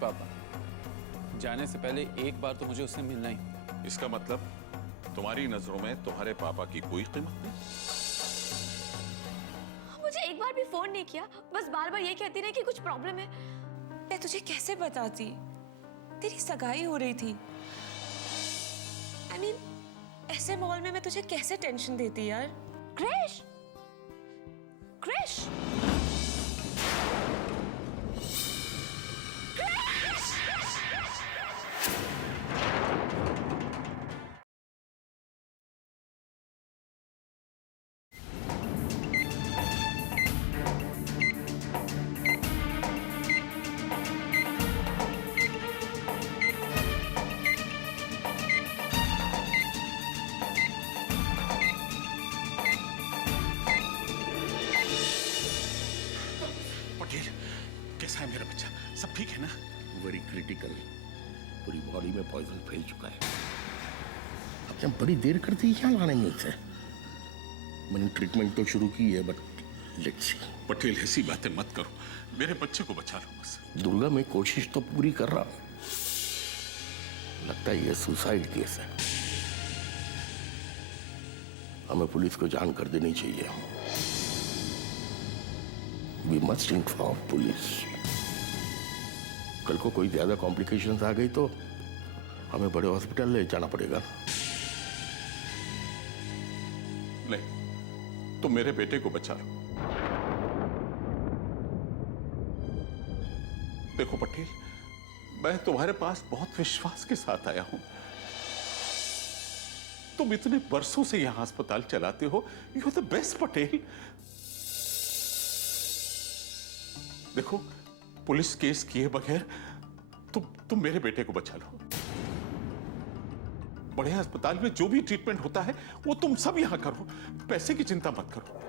पापा, जाने से पहले एक बार तो मुझे उससे मिलना ही। इसका मतलब तुम्हारी नजरों में तुम्हारे पापा की कोई कीमत नहीं? मुझे एक बार भी फोन नहीं किया, बस बार बार ये कहती रही कि कुछ प्रॉब्लम है। मैं तुझे कैसे बताती? तेरी सगाई हो रही थी। I mean, ऐसे माहौल में मैं तुझे कैसे टेंशन देती यार? क्रिश, क्रिश, पटेल, कैसा है मेरा बच्चा? सब ठीक है ना? वेरी क्रिटिकल, पूरी बॉडी में पॉइजन फैल चुका है। अब जब बड़ी देर कर दी क्या लाने में से? मैंने ट्रीटमेंट तो शुरू की है, बट लेट्स सी। पटेल, ऐसी बातें मत करो, मेरे बच्चे को बचा लो बस। दुर्गा, मैं कोशिश तो पूरी कर रहा हूं। लगता है ये सुसाइड केस है। हमें पुलिस को जान कर देनी चाहिए। We must inform police. कल को कोई ज्यादा कॉम्प्लिकेशंस आ गई तो हमें बड़े हॉस्पिटल ले जाना पड़ेगा। नहीं, तुम मेरे बेटे को बचा लो। देखो पटेल, मैं तुम्हारे पास बहुत विश्वास के साथ आया हूं। तुम इतने बरसों से यहां अस्पताल चलाते हो। You are the best Patel. देखो, पुलिस केस किए बगैर तुम मेरे बेटे को बचा लो। बड़े अस्पताल में जो भी ट्रीटमेंट होता है वो तुम सब यहां करो। पैसे की चिंता मत करो।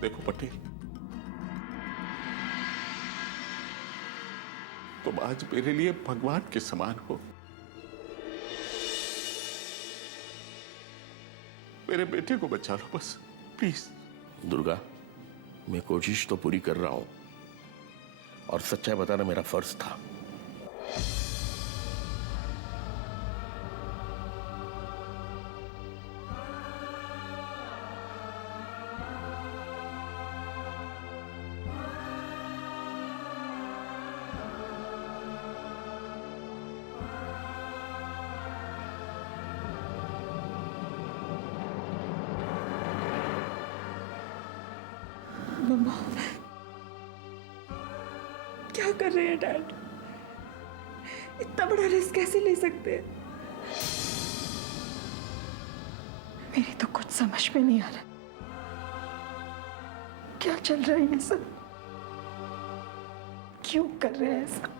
देखो पटेल, तुम आज मेरे लिए भगवान के समान हो। मेरे बेटे को बचा लो बस, प्लीज। दुर्गा, मैं कोशिश तो पूरी कर रहा हूं और सच्चाई बताना मेरा फर्ज था। मम्मा, क्या कर रहे हैं डैड? इतना बड़ा रिस्क कैसे ले सकते हैं? मेरी तो कुछ समझ में नहीं आ रहा। क्या चल रहा है ये सब? क्यों कर रहे हैं इसको?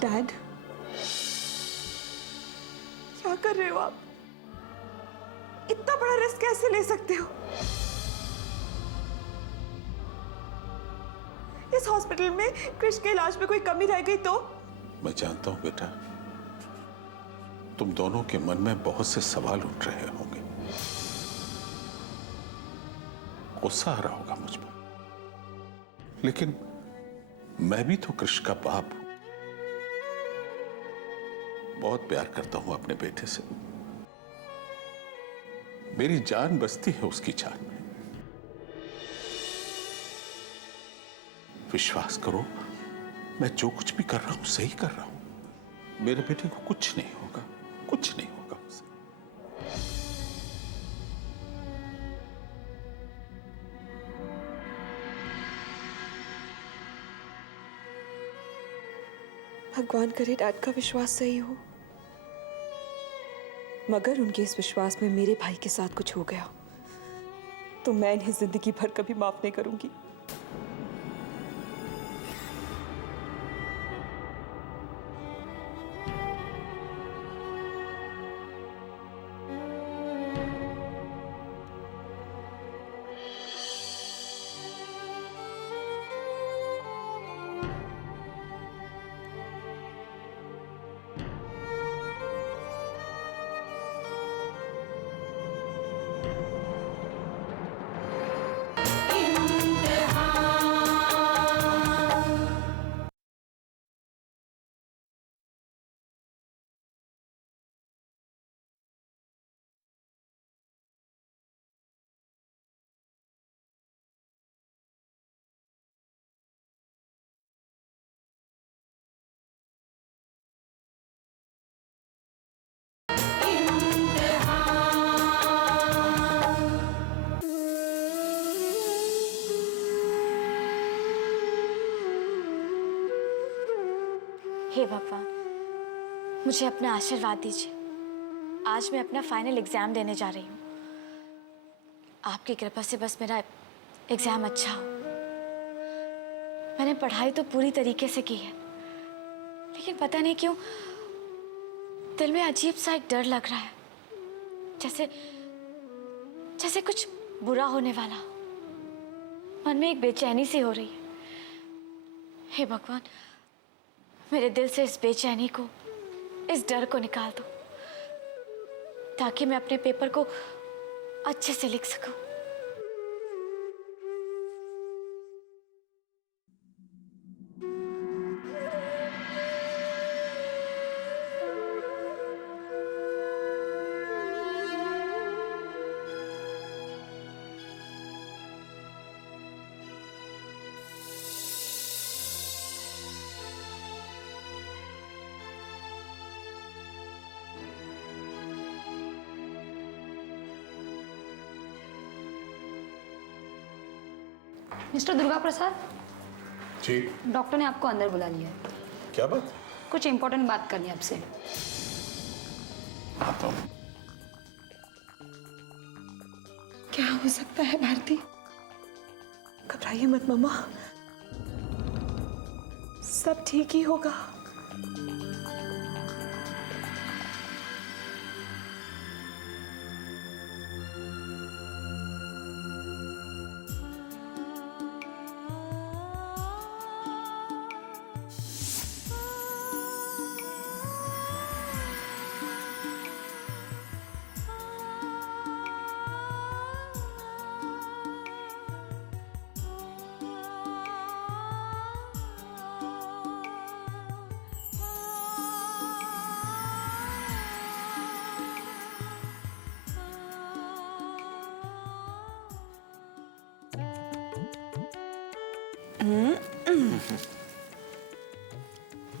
डैड, क्या कर रहे हो आप? इतना बड़ा रिस्क कैसे ले सकते हो? इस हॉस्पिटल में क्रिश के इलाज में कोई कमी रह गई तो? मैं जानता हूं बेटा, तुम दोनों के मन में बहुत से सवाल उठ रहे होंगे। गुस्सा आ रहा होगा मुझ पर, लेकिन मैं भी तो कृष का बाप हूं। बहुत प्यार करता हूं अपने बेटे से। मेरी जान बसती है उसकी जान में। विश्वास करो, मैं जो कुछ भी कर रहा हूं सही कर रहा हूं। मेरे बेटे को कुछ नहीं होगा, कुछ नहीं होगा उसे। भगवान करे डैड का विश्वास सही हो, मगर उनके इस विश्वास में मेरे भाई के साथ कुछ हो गया तो मैं इन्हें जिंदगी भर कभी माफ नहीं करूंगी। हे भगवान, मुझे अपना आशीर्वाद दीजिए। आज मैं अपना फाइनल एग्जाम देने जा रही हूँ। आपकी कृपा से बस मेरा एग्जाम अच्छा हो। मैंने पढ़ाई तो पूरी तरीके से की है, लेकिन पता नहीं क्यों दिल में अजीब सा एक डर लग रहा है, जैसे जैसे कुछ बुरा होने वाला हो। मन में एक बेचैनी सी हो रही है। हे भगवान, मेरे दिल से इस बेचैनी को, इस डर को निकाल दो, ताकि मैं अपने पेपर को अच्छे से लिख सकूं। मिस्टर दुर्गा प्रसाद, जी, डॉक्टर ने आपको अंदर बुला लिया है। क्या बात? कुछ इम्पोर्टेंट बात करनी है आपसे। आता हूँ। क्या हो सकता है भारती? घबराइए मत मम्मा, सब ठीक ही होगा।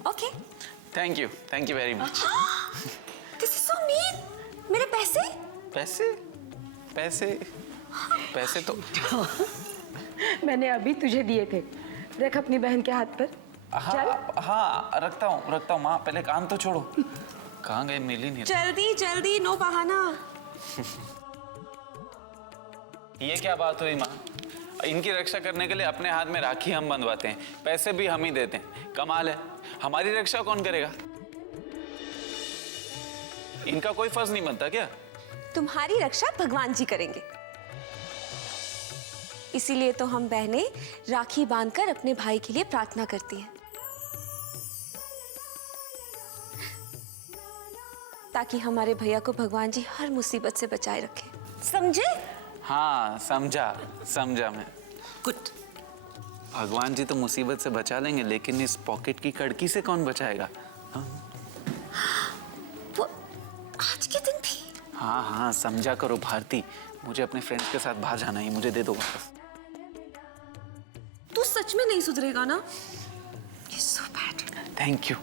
Okay, thank you very much. This is so mean. मेरे पैसे? पैसे पैसे पैसे तो मैंने अभी तुझे दिए थे, रख अपनी बहन के हाथ पर। हाँ हाँ, रखता हूँ माँ, पहले काम तो छोड़ो। कहाँ गए? मिल ही नहीं रहे। जल्दी जल्दी, नो बहाना। ये क्या बात हुई माँ? इनकी रक्षा करने के लिए अपने हाथ में राखी हम बंधवाते हैं, पैसे भी हम ही देते हैं। कमाल है, हमारी रक्षा कौन करेगा? इनका कोई फर्ज नहीं बनता क्या? तुम्हारी रक्षा भगवान जी करेंगे, इसीलिए तो हम बहनें राखी बांधकर अपने भाई के लिए प्रार्थना करती हैं, ताकि हमारे भैया को भगवान जी हर मुसीबत से बचाए रखें। समझे? हाँ, समझा मैं। गुड। भगवान जी तो मुसीबत से बचा लेंगे, लेकिन इस पॉकेट की कड़की से कौन बचाएगा? वो आज के दिन भी? हाँ, समझा करो भारती। मुझे अपने फ्रेंड्स के साथ बाहर जाना है, मुझे दे दो वापस। तू सच में नहीं सुधरेगा ना? You're so bad. Thank you.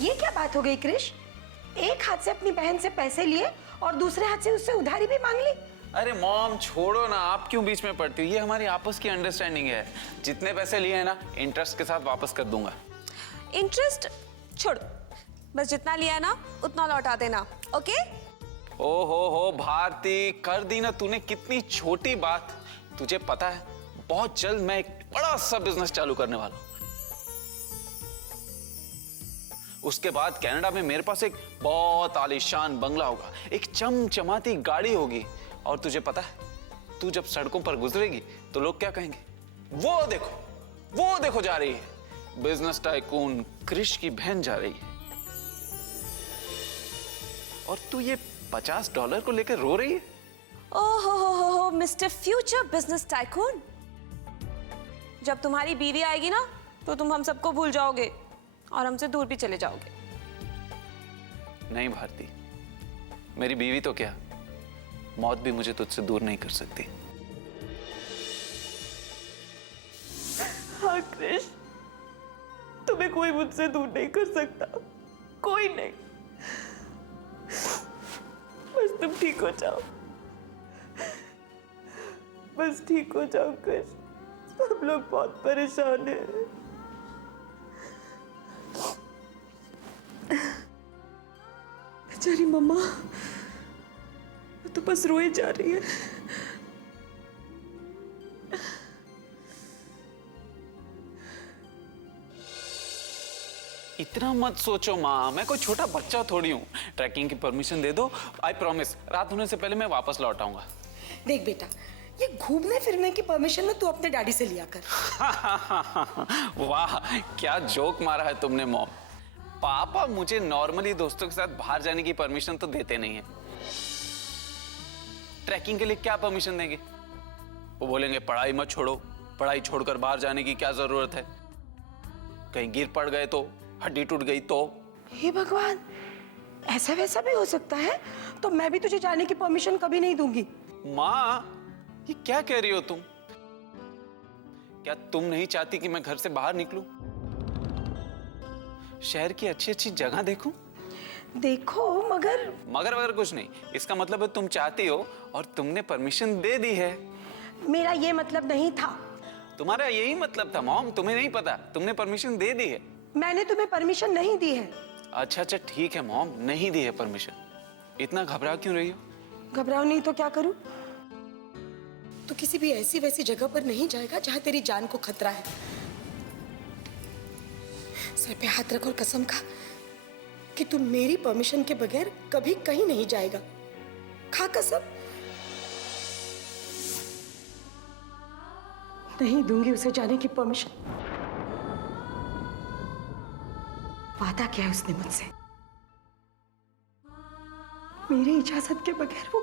ये क्या बात हो गई क्रिश? एक हाथ से अपनी बहन से पैसे लिए और दूसरे हाथ से उससे उधारी भी मांग ली। अरे मॉम छोड़ो ना, आप क्यों बीच में पड़ती हो? ये हमारी आपस की अंडरस्टैंडिंग है। जितने पैसे लिए हैं ना, इंटरेस्ट के साथ वापस कर दूंगा। इंटरेस्ट छोड़, बस जितना लिया है ना उतना लौटा देना, ओके? हो भारती, कर दी ना तूने कितनी छोटी बात। तुझे पता है बहुत जल्द मैं एक बड़ा सा बिजनेस चालू करने वाला हूं। उसके बाद कनाडा में मेरे पास एक बहुत आलीशान बंगला होगा, एक चमचमाती गाड़ी होगी, और तुझे पता है तू जब सड़कों पर गुजरेगी तो लोग क्या कहेंगे? वो देखो जा रही है बिजनेस टाइकून क्रिश की बहन जा रही है। और तू ये $50 को लेकर रो रही है? ओहो मिस्टर फ्यूचर बिजनेस टाइकून, जब तुम्हारी बीवी आएगी ना तो तुम हम सबको भूल जाओगे और हमसे दूर भी चले जाओगे। नहीं भारती, मेरी बीवी तो क्या, मौत भी मुझे तुझसे दूर नहीं कर सकती। हाँ क्रिश, तुम्हें कोई मुझसे दूर नहीं कर सकता, कोई नहीं। बस तुम ठीक हो जाओ, बस ठीक हो जाओ क्रिश, सब लोग बहुत परेशान हैं। बेचारी मम्मा, वो तो बस रोए जा रही है। इतना मत सोचो माँ, मैं कोई छोटा बच्चा थोड़ी हूँ। ट्रैकिंग की परमिशन दे दो, आई प्रॉमिस रात होने से पहले मैं वापस लौट आऊंगा। देख बेटा, ये घूमने फिरने की परमिशन ना तू अपने डैडी से लिया कर। वाह क्या जोक मारा है तुमने मॉम। पापा मुझे नॉर्मली दोस्तों के साथ बाहर जाने की परमिशन तो देते नहीं है। ट्रैकिंग के लिए क्या परमिशन देंगे? वो बोलेंगे पढ़ाई मत छोड़ो, पढ़ाई छोड़कर बाहर जाने की क्या जरूरत है, कहीं गिर पड़ गए तो, हड्डी टूट गई तो। हे भगवान, ऐसा वैसा भी हो सकता है? तो मैं भी तुझे जाने की परमिशन कभी नहीं दूंगी। माँ ये क्या कह रही हो तुम? क्या तुम नहीं चाहती कि मैं घर से बाहर निकलूं, शहर की अच्छी अच्छी जगह देखूं? देखो मगर वगर कुछ नहीं, इसका मतलब है तुम चाहती हो और तुमने परमिशन दे दी है। मेरा ये मतलब नहीं था। तुम्हारा यही मतलब था मॉम, तुम्हें नहीं पता, तुमने परमिशन दे दी है। मैंने तुम्हें परमिशन नहीं दी है। अच्छा ठीक है मॉम, नहीं दी है परमिशन, इतना घबरा क्यों रही हो? घबराओ नहीं तो क्या करूं? तो किसी भी ऐसी वैसी जगह पर नहीं जाएगा जहां तेरी जान को खतरा है। सर पे हाथ रख और कसम खा कि तू मेरी परमिशन के बगैर कभी कहीं नहीं जाएगा। खा कसम। नहीं दूंगी उसे जाने की परमिशन। वादा किया है उसने मुझसे, मेरी इजाजत के बगैर वो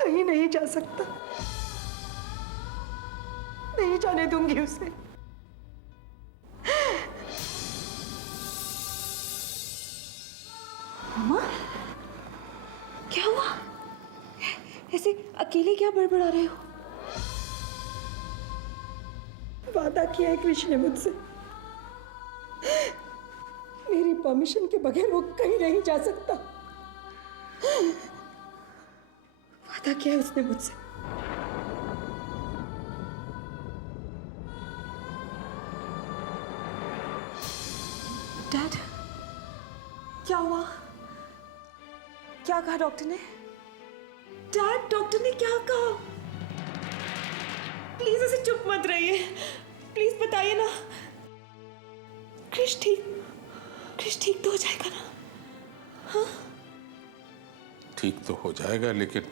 कहीं नहीं जा सकता। नहीं जाने दूंगी उसे। मम्मा, क्या हुआ? ऐसे अकेले क्या बड़बड़ा रहे हो? वादा किया है कृष्ण ने मुझसे, मेरी परमिशन के बगैर वो कहीं नहीं जा सकता। वादा किया है उसने मुझसे। डैड, क्या हुआ? क्या कहा डॉक्टर ने? डैड, डॉक्टर ने क्या कहा? प्लीज ऐसे चुप मत रहिए, प्लीज बताइए ना। क्रिश ठीक तो हो जाएगा ना? हाँ? ठीक तो हो जाएगा, लेकिन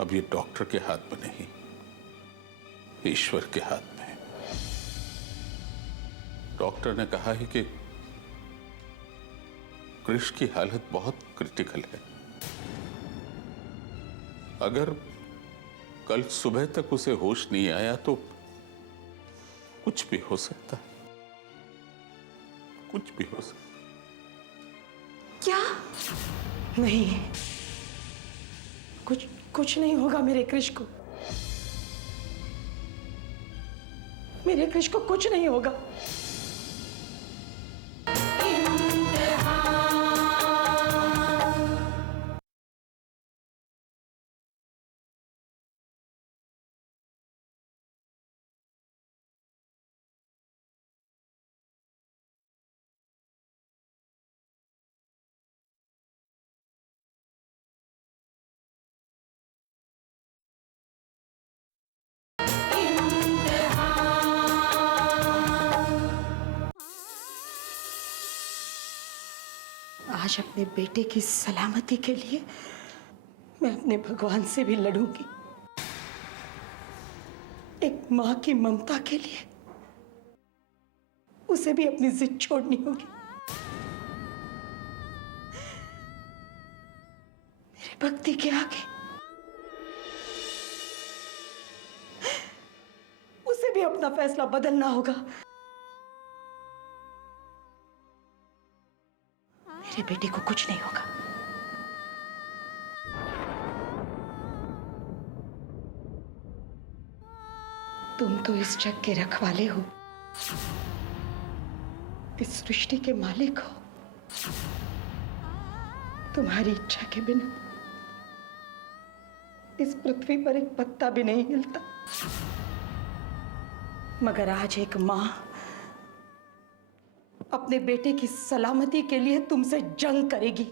अब ये डॉक्टर के हाथ में नहीं, ईश्वर के हाथ में है। डॉक्टर ने कहा है कि क्रिश की हालत बहुत क्रिटिकल है। अगर कल सुबह तक उसे होश नहीं आया तो कुछ भी हो सकता है, कुछ भी हो सकता है। क्या? नहीं, कुछ नहीं होगा मेरे क्रिश को। मेरे क्रिश को कुछ नहीं होगा। आज अपने बेटे की सलामती के लिए मैं अपने भगवान से भी लड़ूंगी। एक मां की ममता के लिए उसे भी अपनी जिद छोड़नी होगी। मेरे भक्ति के आगे उसे भी अपना फैसला बदलना होगा। मेरे बेटे को कुछ नहीं होगा। तुम तो इस जग के रखवाले हो, इस सृष्टि के मालिक हो। तुम्हारी इच्छा के बिना इस पृथ्वी पर एक पत्ता भी नहीं हिलता। मगर आज एक मां अपने बेटे की सलामती के लिए तुमसे जंग करेगी।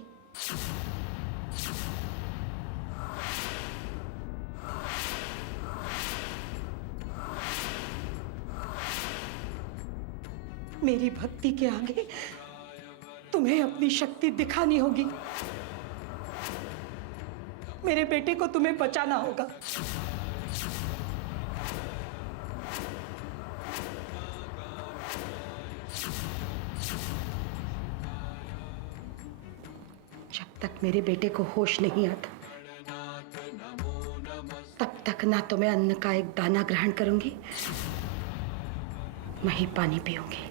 मेरी भक्ति के आगे तुम्हें अपनी शक्ति दिखानी होगी। मेरे बेटे को तुम्हें बचाना होगा। जब तक मेरे बेटे को होश नहीं आता, तब तक ना तो मैं अन्न का एक दाना ग्रहण करूंगी, मैं ही पानी पीऊंगी।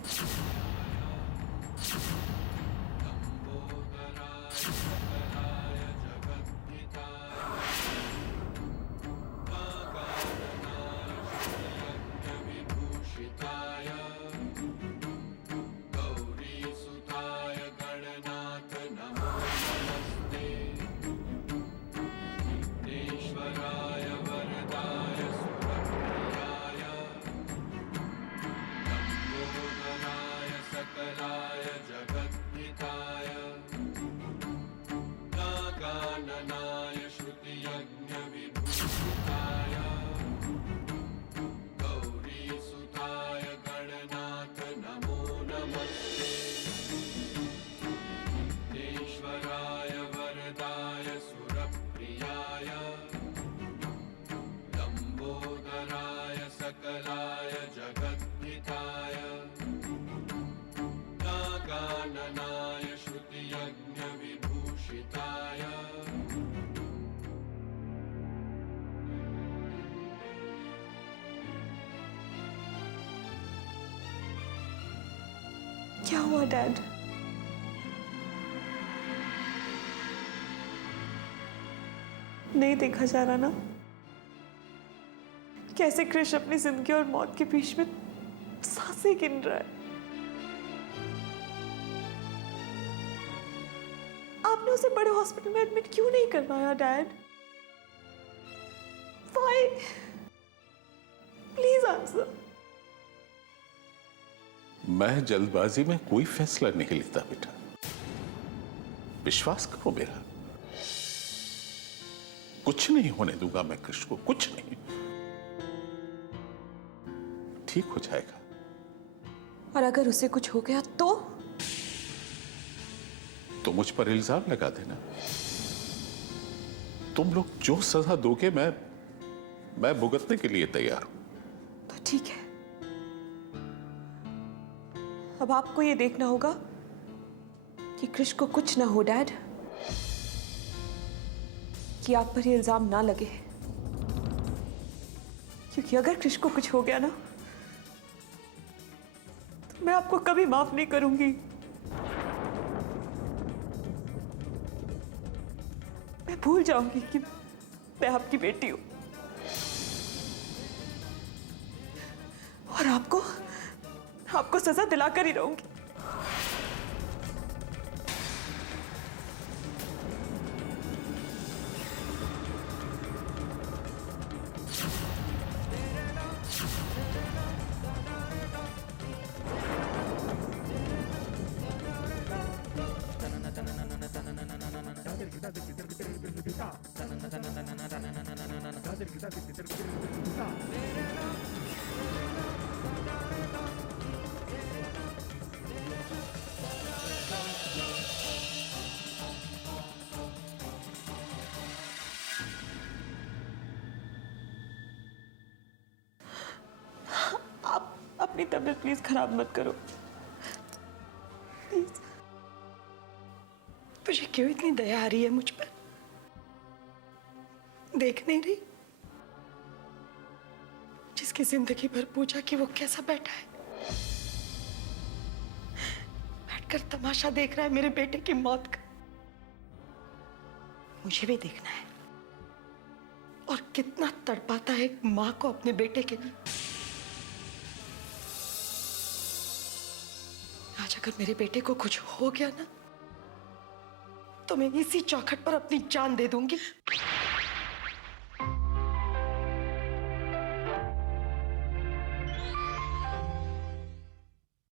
क्या हुआ डैड? नहीं देखा जा रहा ना कैसे क्रिश अपनी जिंदगी और मौत के बीच में सांसें गिन रहा है। आपने उसे बड़े हॉस्पिटल में एडमिट क्यों नहीं करवाया डैड? Why? Please answer. मैं जल्दबाजी में कोई फैसला नहीं लेता बेटा, विश्वास करो मेरा। कुछ नहीं होने दूंगा मैं कृष्ण को, कुछ नहीं। ठीक हो जाएगा। और अगर उसे कुछ हो गया तो मुझ पर इल्जाम लगा देना। तुम लोग जो सजा दोगे मैं भुगतने के लिए तैयार हूं। तो ठीक है, अब आपको ये देखना होगा कि कृष को कुछ ना हो डैड, कि आप पर ये इल्जाम ना लगे। क्योंकि अगर कृष को कुछ हो गया ना तो मैं आपको कभी माफ नहीं करूंगी। मैं भूल जाऊंगी कि मैं आपकी बेटी हूं और आपको सजा दिलाकर ही रहूंगी। तबीयत प्लीज खराब मत करो। प्लीज। तुझे क्यों इतनी दया आ रही है मुझ पर? देख नहीं रही जिसकी जिंदगी भर पूछा कि वो कैसा बैठा है, बैठकर तमाशा देख रहा है मेरे बेटे की मौत का। मुझे भी देखना है और कितना तड़पाता है एक माँ को अपने बेटे के लिए। आज अगर मेरे बेटे को कुछ हो गया ना, तो मैं इसी चौखट पर अपनी जान दे दूंगी।